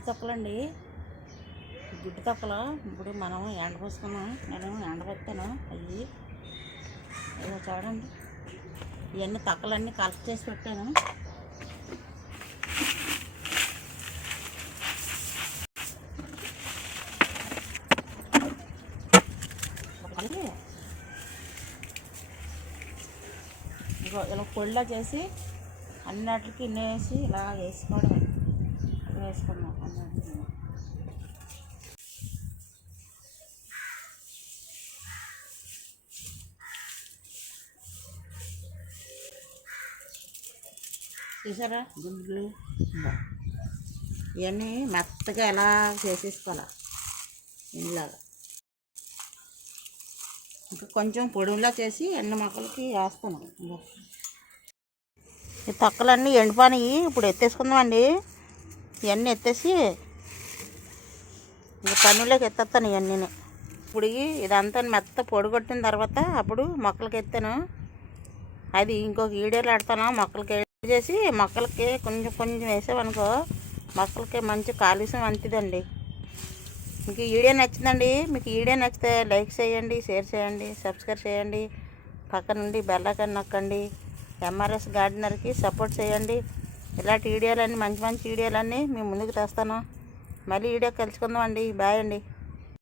గుడ్డు తొక్కలండి. గుడ్డు తొక్కలు ఇప్పుడు మనం ఎండపోసుకున్నాం. నేను ఎండబెట్టాను. అవి ఏదో చూడండి, ఇవన్నీ తొక్కలన్నీ కలెక్ట్ చేసి పెట్టాను. ఇగో ఇలా పొడిలా చేసి అన్నిటికి వేసి ఇలా వేసుకోవడమే. వేసుకున్నాం అన్నిటికి. చూసారా గుడ్లు? ఇవన్నీ మెత్తగా ఎలా చేసేసుకోవాలి ఇంలాగా. ఇంకా కొంచెం పొడిలా చేసి ఎండ మొక్కలకి వేస్తాను. ఈ తొక్కలన్నీ ఎండిపోయినాయి. ఇప్పుడు ఎత్తేసుకుందామండి. ఇవన్నీ ఎత్తేసి ఇంకా పనులోకి ఎత్తేస్తాను ఇవన్నీ. ఇప్పుడు ఇదంతా మెత్త పొడి కొట్టిన తర్వాత అప్పుడు మొక్కలకి ఎత్తాను. అది ఇంకొక వీడియోలో పెడతాను. మొక్కలకి చేసి మొక్కలకి కొంచెం కొంచెం వేసామనుకో మొక్కలకి మంచి కాలుష్యం అంతిదండి. మీకు ఈ వీడియో నచ్చిందండి. మీకు ఈ వీడియో నచ్చితే లైక్ చేయండి, షేర్ చేయండి, సబ్స్క్రైబ్ చేయండి, పక్క నుండి బెల్ ఐకాన్ నొక్కండి. ఎంఆర్ఎస్ గార్డెనర్కి సపోర్ట్ చేయండి. ఇలాంటి వీడియోలన్నీ మంచి మంచి వీడియోలన్నీ మీ ముందుకు తెస్తాను. మళ్ళీ వీడియో కలుసుకుందాం అండి. బాయ్ అండి.